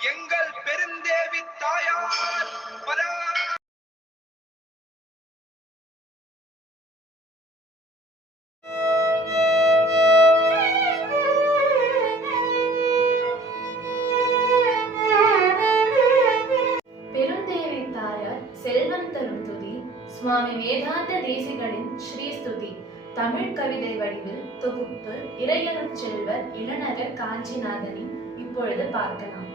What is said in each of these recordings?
எங்கள் பெருந்தேவி தாயார் பெருந்தேவி தாயார் செல்வம் தரும் துதி சுவாமி வேதாந்த தேசிகனின் ஸ்ரீஸ்துதி தமிழ் கவிதை வடிவில் தொகுப்பு இறையருட் செல்வர் இளநகர் காஞ்சிநாதனின் இப்பொழுது பார்க்கலாம்.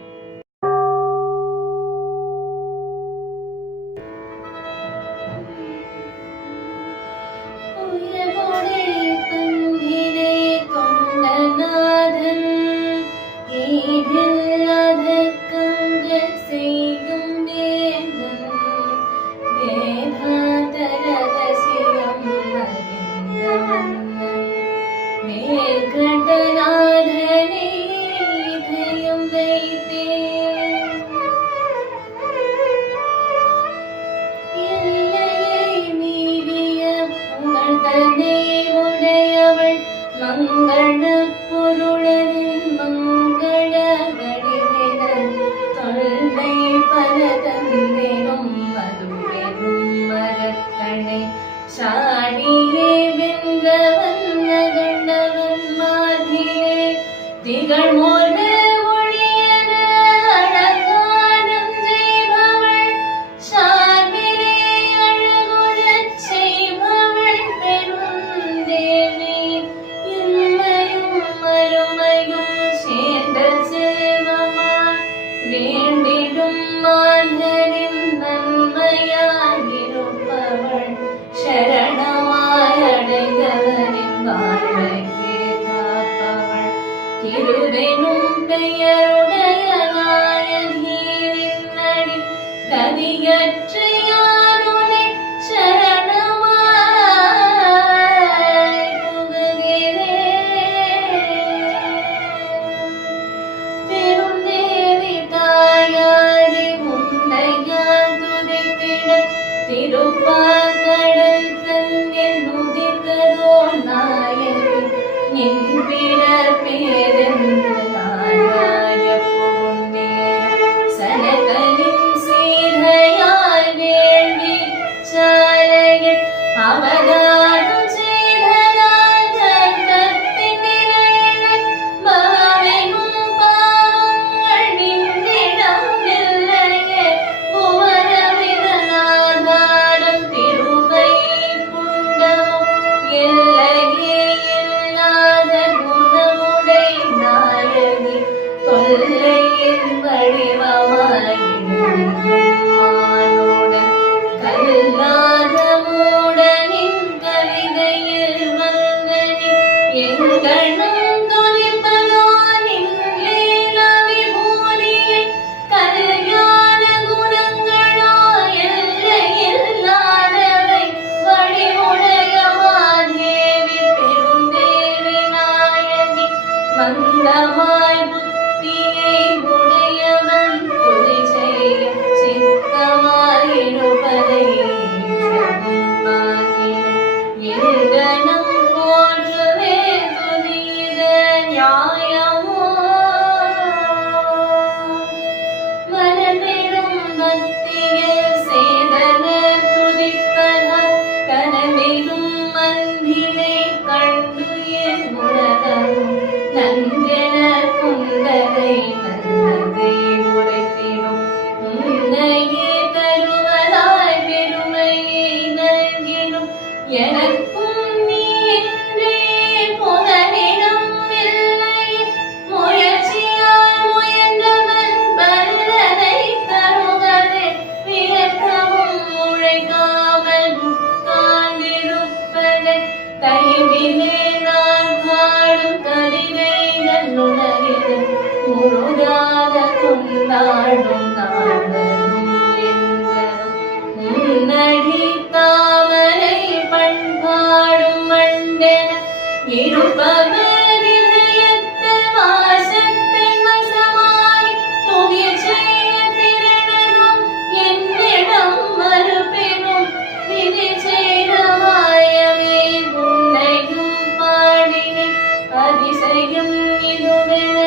அதிசயம் இதுவென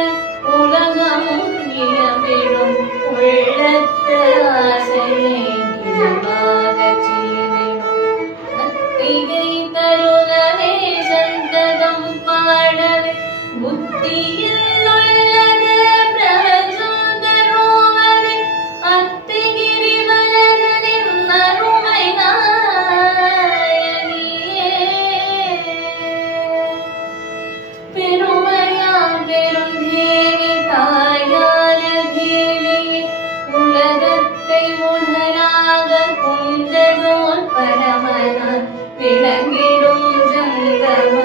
உலகமும் இயம்பிடும் புத்தியில் உள்ளது பிரபஞ்சம் தருவதே அத்திகிரி வலதனின் அருமை நாயகியே. பெருமையாம் பெரும் தேவி தாயான தேவியே, உலகத்தை உணராக கொண்டதோர் பரமனார் விளங்கிடும் ஜங்கம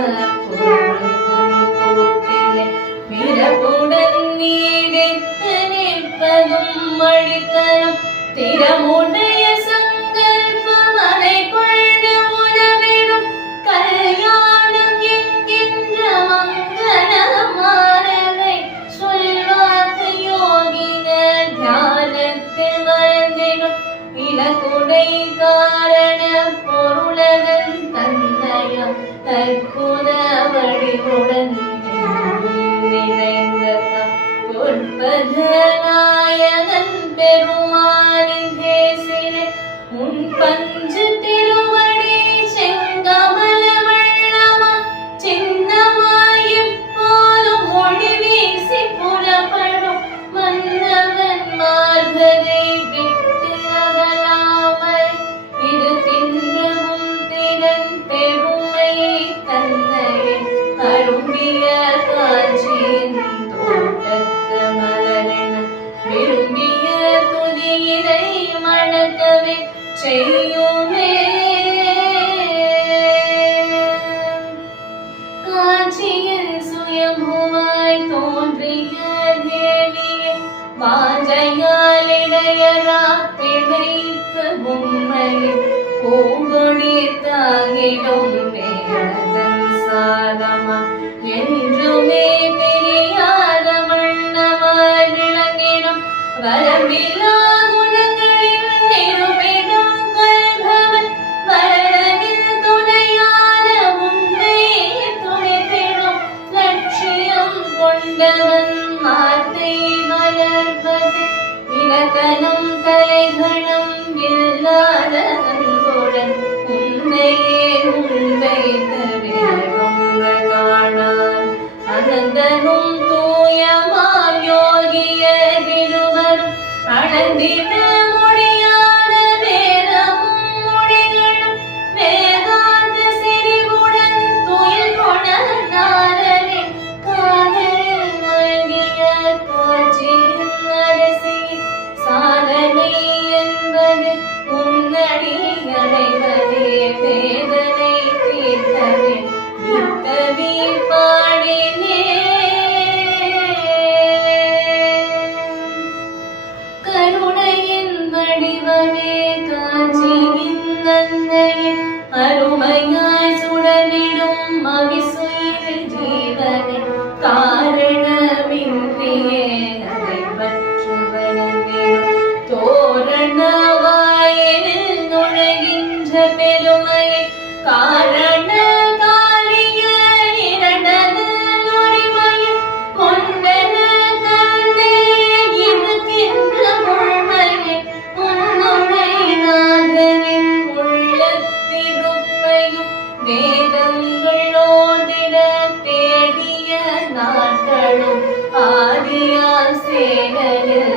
பொருளிலே பிறப்புடன் நீடித்து நிற்பதும் மழித்தனம் திறமுடைய சங்கல்பம் அதை கொண்டு உணவிடும் கல்யாணம் என்கின்ற மங்களமானதை சொல்வாக்கு யோகிகள் தியானத்தில் மறந்திடும் இலக்குடை காரண பொருளதன் தன்னையம் அற்புத வடிவுடன் நிறைந்த பொற்பத நாயகன் பெருமானின் தேசிலே உன் பஞ்சு திருவடி செங்கமல வண்ணமா சின்னமாய் எப்போதும் ஒளி வீசி புறப்படும் மன்னவன் மார்பதை விட்டு அகலாமல் இது தின்றவும் திறன் பெருமை தன்னையே அரும்பிய காட்சியின் தோட்டத்து மலரென விரும்பிய துதியினை மணக்கவே செய்யுமே. காட்சியில் சுயம்புவாய் தோன்றிய தேவியே, வாஞ்சையால் இடையரா பிணைத்து உண்மையில் பூங்கொடி தாங்கிடும் வேதன் சாதமா என்றுமே தெரியாத வண்ணமாய் விளங்கிடும் வரம்பில்லா குணங்களில் நிருபிடும் கல்பவன் வரனில் துணையான உன்னை துணைத்திடும் லட்சியம் கொண்டவன் வார்த்தை வளர்ப்பது இலக்கணம் தலைகணம் இல்லாத அன்புடன் உன்னையே முன்வைத்த வேறொன்று காணான் அனந்தனும் தூயமாம் யோகியர் இருவரும் அளந்திட முடியாத வேதமும் மொழிகளும் வேதாந்த சிறிவுடன் துயில் கொணர்ந்தாரே காதலில் மல்கிய காட்சியின் அரசியின் சாதனை என்பது உன்னடி அடைவதே வேதனை தீர்த்தவே நித்தவி பாடினே. கருணையின் வடிவமே காட்சியின் நன்மையே அருமையாய் சுடரிடும் அவிசுயிர் ஜீவனே காரணமின்றியே அதை பற்று வணங்கிடும் தோரண வாயிலில் நுழைகின்ற பெருமையை காரண காலிய இரண்டது நொறிமையில் கொண்டன தந்தே இருக்கின்ற உண்மையை உன்னுடை நாதனின் உள்ளத்திருப்பையும் வேதங்கள் ஓதிட தேடிய நாட்களும் ஆதியால் சேனலில்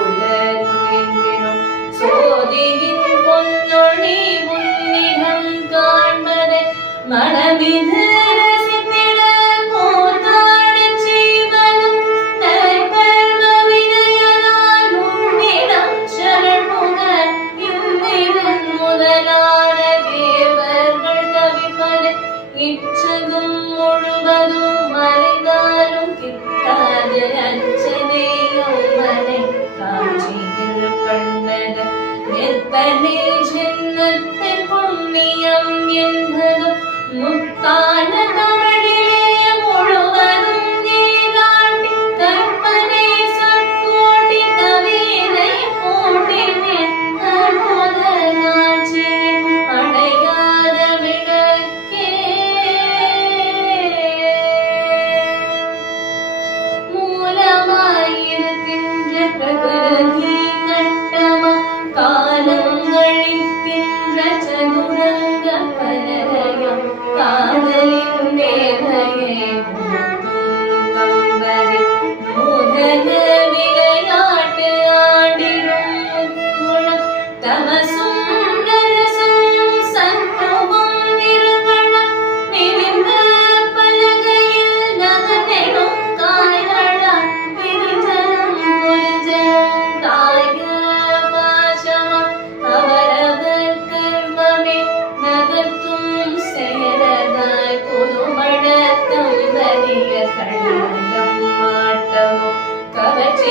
உலகிலும் சோதியின் பொன்னொழி உன்னிடம் காண்பதை மனமிது ரசித்திட கூத்தாடிச் செய்வதும் நற்பர்வ வினயனால் உன்னிடம் சரண் இவ்விதன் முதலான தேவர்கள் தவிப்பதை இச்சதும் முழுவதும் அறிந்தாலும் கிட்டாத அச்சனையும் மனை காட்சியில் கண்டது எத்தனை ஜென்மத்தின் புண்ணியம் என்பதும் முத்தான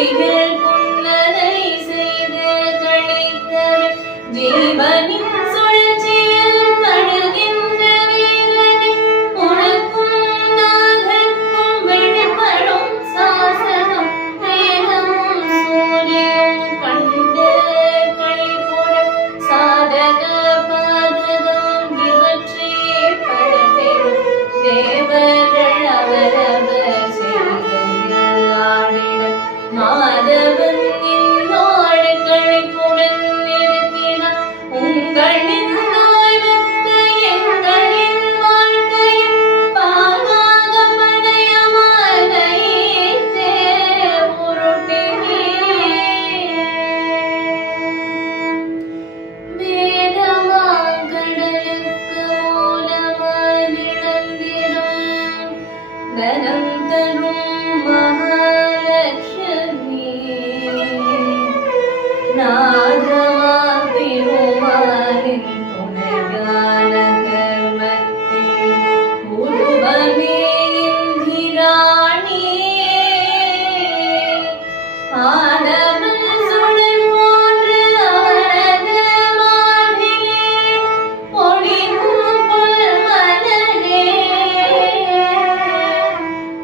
பொய்கள் புன்னகை செய்து கழித்தவர் ஜீவனின் சுழற்சியில் படுகின்ற வீரனை உனக்கும் நாதற்கும் வெளிப்படும் சாசனம் வேதமும் சூரியனும் கண்டு களிப்புற சாதக பாதகம் இவற்றே பரப்பெறும் தேவர்கள் அவரவர் செய்கையில் ஆடிட மாதவன் என்னோடு களிப்புடன் நிறுத்தினார் உங்களின் நோய்வுக்கு எங்களின் வாழ்க்கையில் பாகாத படையமாலையே உருட்டினீர் வேதமாங்கடலுக்கு மூலமானிழந்திடும் தனம் தரும் மகாலட்சுமி நாதமா திருமாலின் துணையான கர்மத்தில் உருவமே இந்திராணி ஆதவன் சுடர் போன்று அவரது மார்பிலே பொழிவும் புல்மலரே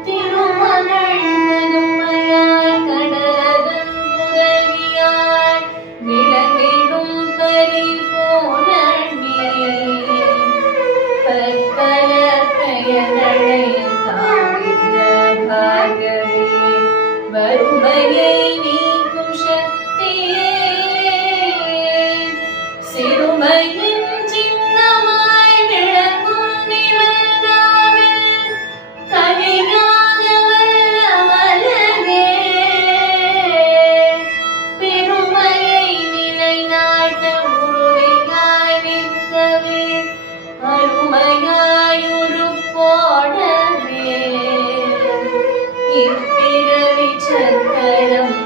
திருமகள் பதுமையாய் கடலதன் புதவியாய் விளங்கிடும் பரிபூரணி பற்பல பெயர்களை தாங்கிய பார்கவி வறுமையை நீக்கும் சக்தியே சிறுமையின் சின்னமாய் விளங்கும் நிழலாவில் கவியாக வல்ல மலரே பெருமையை நிலைநாட்ட உறுதியாய் நிற்கவே அருமையாய் உருப்போடவே இப்பிறவி சக்கரம்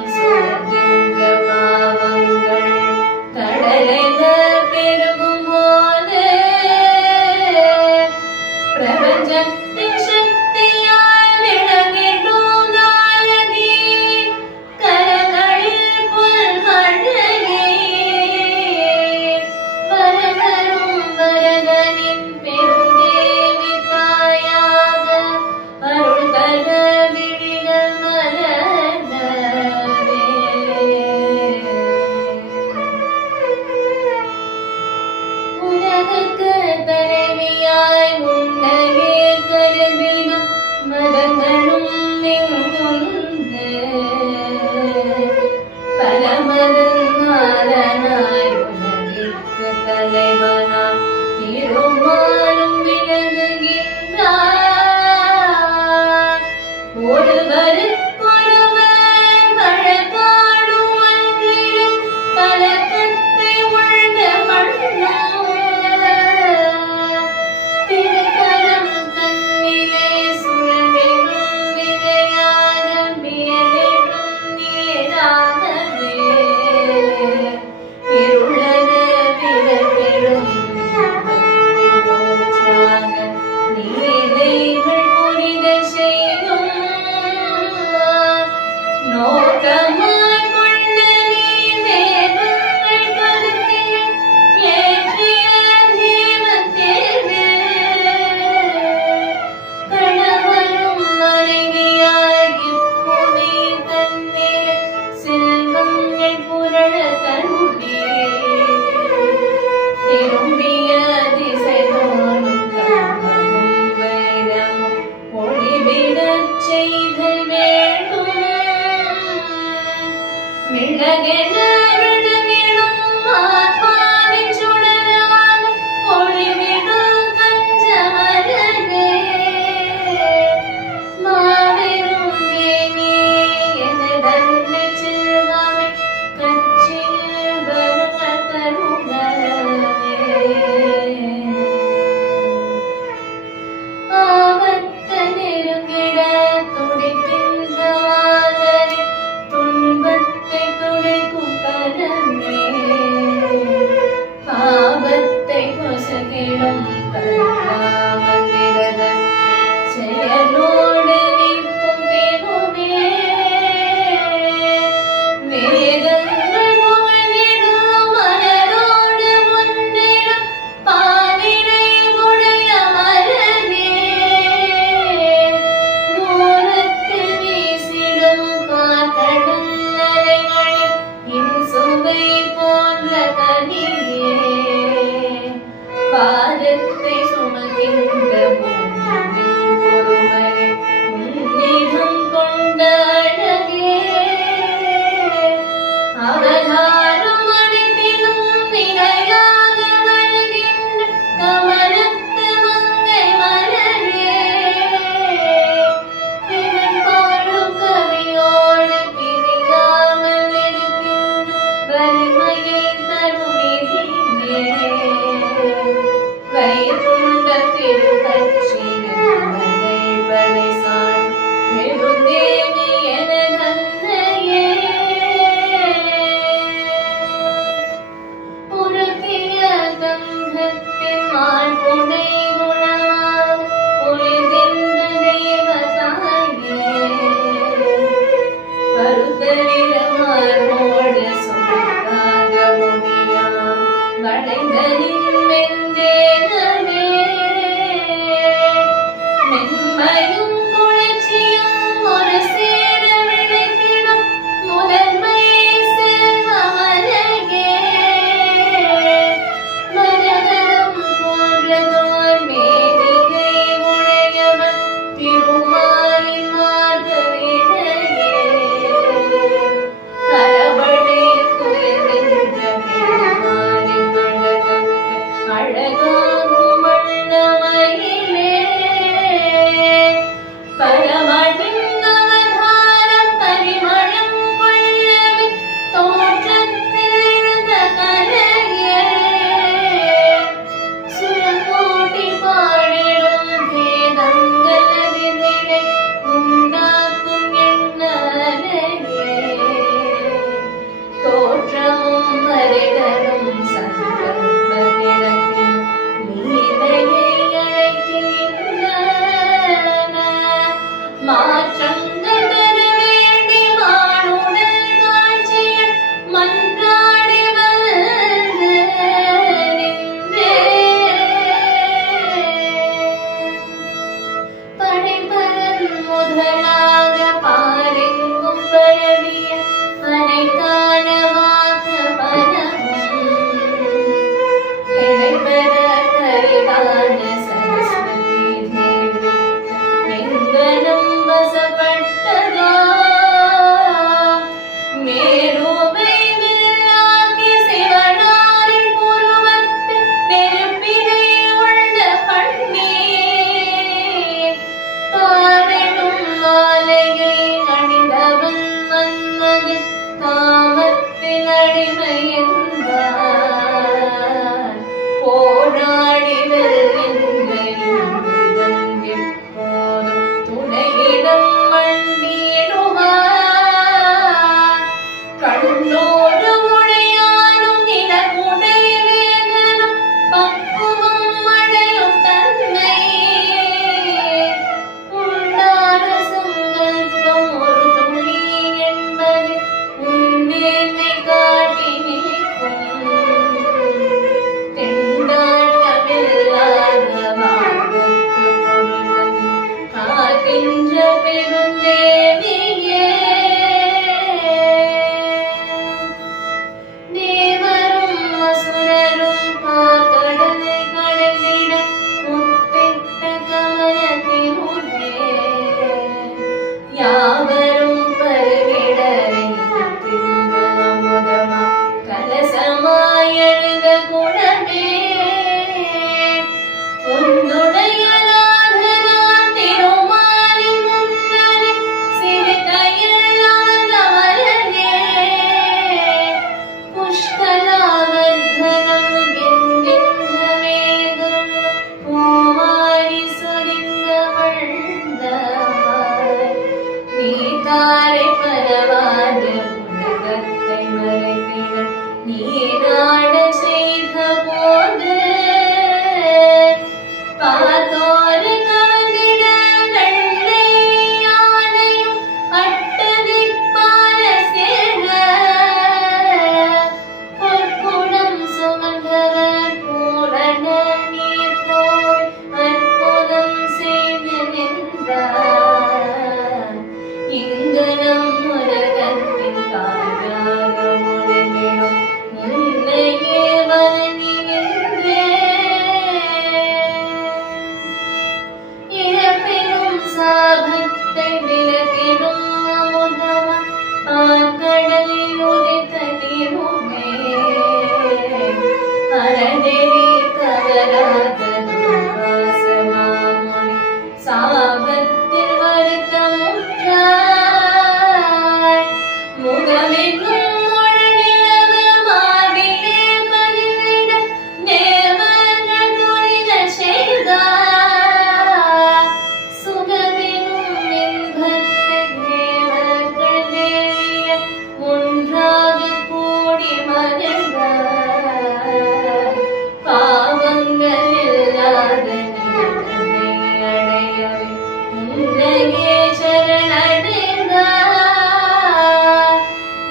உன்னையே சரணடைந்தார்.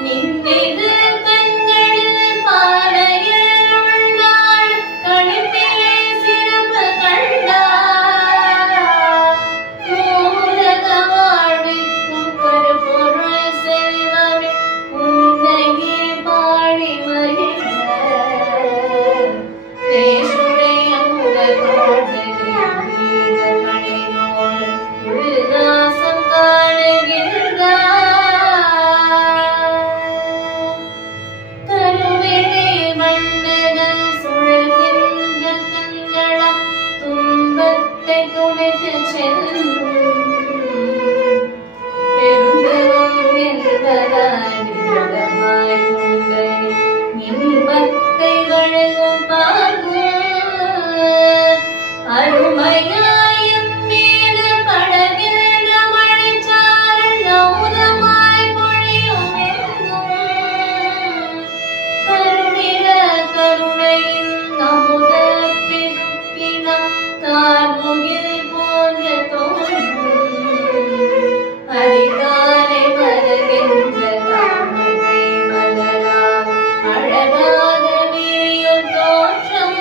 நின்றிரு கண்களில் பாறையில் உள்ளாள் கணிப்பிலே சிறப்பு கண்டார். மூலக வாழ்விற்கும் கருப்பொருள் செல்வமே உன்னையே பாடி மகிழ. தேசுடைய முகத்தோடு நீங்க கணினோள் உள்நாசம் காணுகின்றார். கருவிழி வண்ணகள் சுழல்கின்ற கண்களால் துன்பத்தை துடைத்து செல்லும். பெருந்தவம் என்பதால் விரதமாய் உங்களை இன்பத்தை வழங்கும் அருமையாயும் மீது படகின்ற மழைச்சாரல் அமுதமாய் பொழியும் எங்கும். கருணில கருணையின் அமுத பெருக்கினம் கார்முகில் போன்ற தோன்றும். அதிகாலை மலர்கின்ற தாமரை மலரால் அழகாக விரியும் தோற்றம்.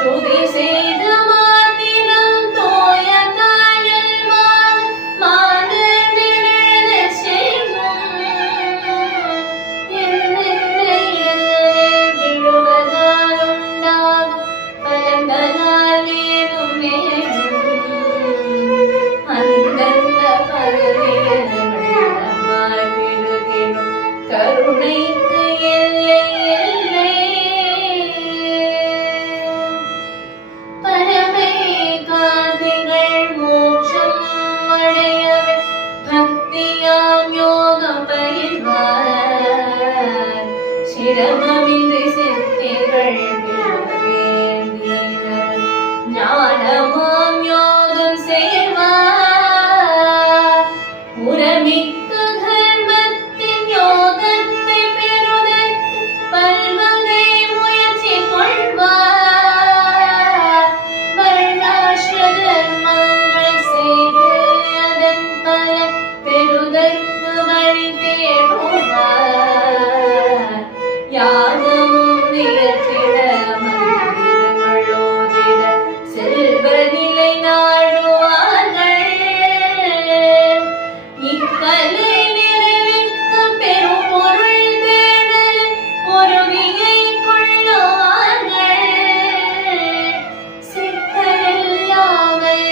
துதி செய்த மாத்திரம் தோய காயல் மாதர் விழச் செய்யும். விழுவதால் உண்டாகும் பலன்களால் ஏதும் அந்தந்த பகுதியில் வெள்ளமாய் பெருகிடும் கருணைக்கு எல்லை இல்லை. பரமை காந்திகள் மோட்சம் அடையவே பக்தியாம் யோகம் பயில்வார். சிரமமின்றி சித்திகள் வேண்டினர் ஞானமாம் யோகம் செய்வார். உரமிக்க தர்மத்தின் யோகத்தை பெறுவதற்கு பல்வகை முயற்சி கொள்வார். வர்ணாஸ்ர தர்மங்கள் செய்து அதன் பலன் பெறுதற்கு வழி தேடுவார். யாகமும் நிகழ்த்திட மந்திரங்களோதிட செல்வநிலை நாடுவார்கள். இக்கலை நிறைவிக்க பெரும் பொருள் தேடல் உறுதியை கொள்ளுவார்கள். சிக்கலில்லாமல்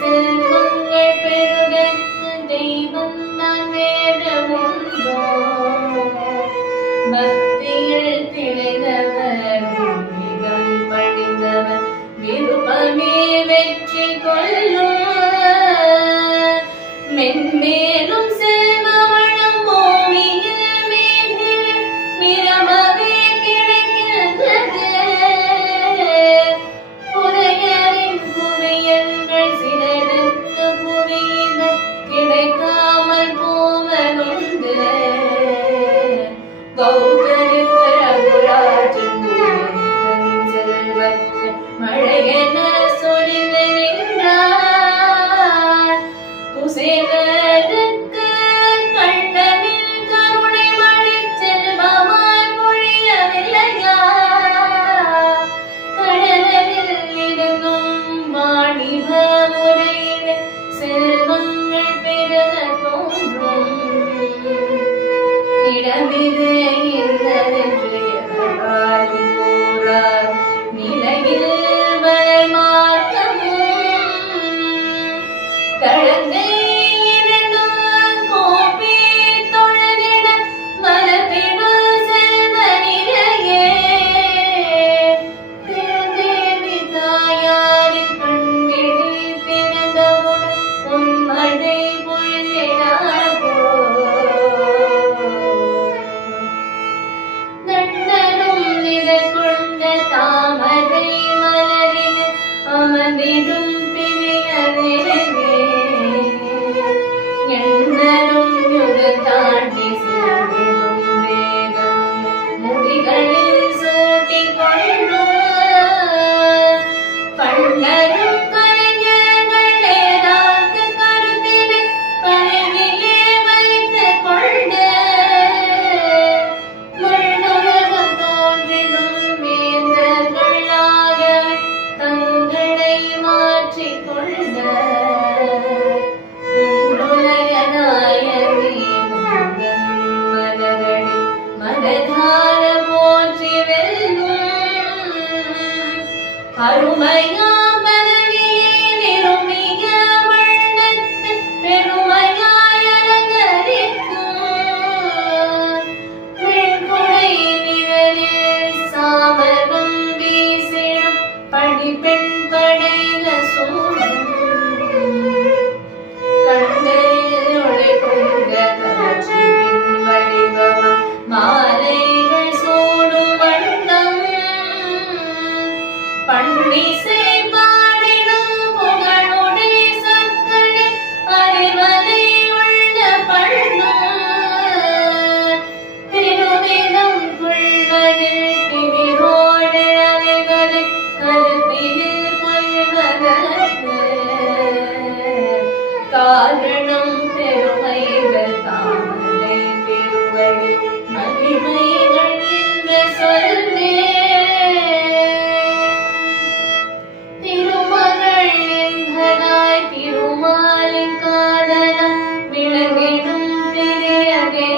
செல்வங்கள் பெறுதற்கு தெய்வம் தான் வேறு ஒன்றோ. பக்தியில் திளைந்தவர் மிகம் படிந்தவர் விருப்பமே வெற்றி கொள்ளும். மென்மேலும் செல்வ வளம் பூமியில் மீதில் நிரம்பவே கிடைக்கின்றது. புதையலின் குவியல்கள் சிலருக்கு புவியினர் கிடைக்காமல் போவதுண்டு. கௌதருக்கு ரகுராஜன் செல்வத்து மழையென சொரிந்து நின்றார். குசேலருக்கு கண்டனில் கருணை மழை செல்வமாய் பொழியவில்லையா. கடலில் இருந்தும் வாணிப முறையில் செல்வங்கள் பெருக தோன்றும். இடமிது இன்னதென்று எவராலும் கூறார் நிலையில் வளமார்க்கமும். தளர்ந்து இரண்டும் கோபி தொழுதிட மலர்பிடு செல்வ நிலையே. திருந்தேவி தாயாரின் கண்விழி திறந்தவுடன் பொன்மழை பொழினார் நன்னரும் நிழல் கொண்ட தாமரை மலரில் அமர்ந்திடும் பிணையதேவே. எண்ணரும் யுகம் தாண்டி செல்விடும் வேகம் முடிகளில் சூட்டிக் கொள்ளும். பள்ளரும் கலைஞர்கள் ஏதா போற்றிக் கொண்ட உன்னுலக நாயகி முந்தன் மலரடி மலர்கார போற்றி வெல்லும் அருமையா பதவியே நிருமிய வண்ணத்து பெருமையாய் அலங்கரிக்கும் வெண்குடை நிழலில் சாமரம் வீசிடும் படிப்பெண் படைக சூடும் கண்களில் ஒளி கொண்ட காட்சியின் வடிவம் மாலைகள் சூடும் வண்ணம் பன்னிசை பாடிடும் புகழுடை சத்தடி அறிவலை உள்ள பண்ணும் திருவிதம் கொள்வதில் திமிரோடு அலைகளை கருத்தினில் கொள்வதற்கு காரணம் பெருமைகள் தாமரை திருவடி மகிமைகள் என்று சொல்வே திருமகள் என்பதாய் திருமாலின் காதலம் விளங்கிடும் பெரியதே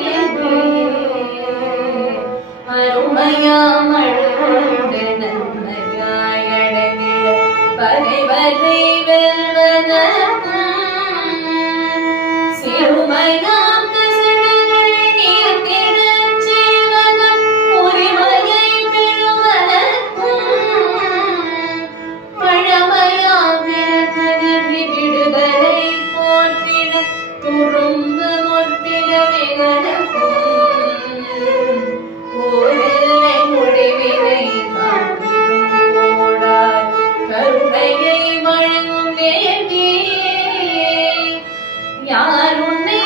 அருமையாம் அழுகொண்டு நன்மையாய் அடங்கிட பகைவரை வெல்வதற்கும் சிறுமையாம் கசடுகளை நீர்த்திடச் செய்வதும் உரிமையை பெறுவதற்கும் பழமையாம் பிறகதி விடுதலை போற்றிட துரும்பு முற்பிறவிகளுக்கும் ஓரில்லை முடிவினை காத்திடும் ஓடாய் கருணையை வழங்கும் தேவி யார் உன்னை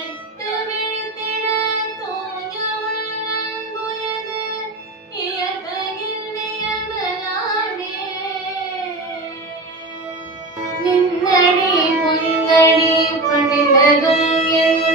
எட்டு விழித்திட தூய உள்ளன்புயது இயற்கையில் நியமனானே. நின்னடி பொன்னடி பணிந்ததும் என்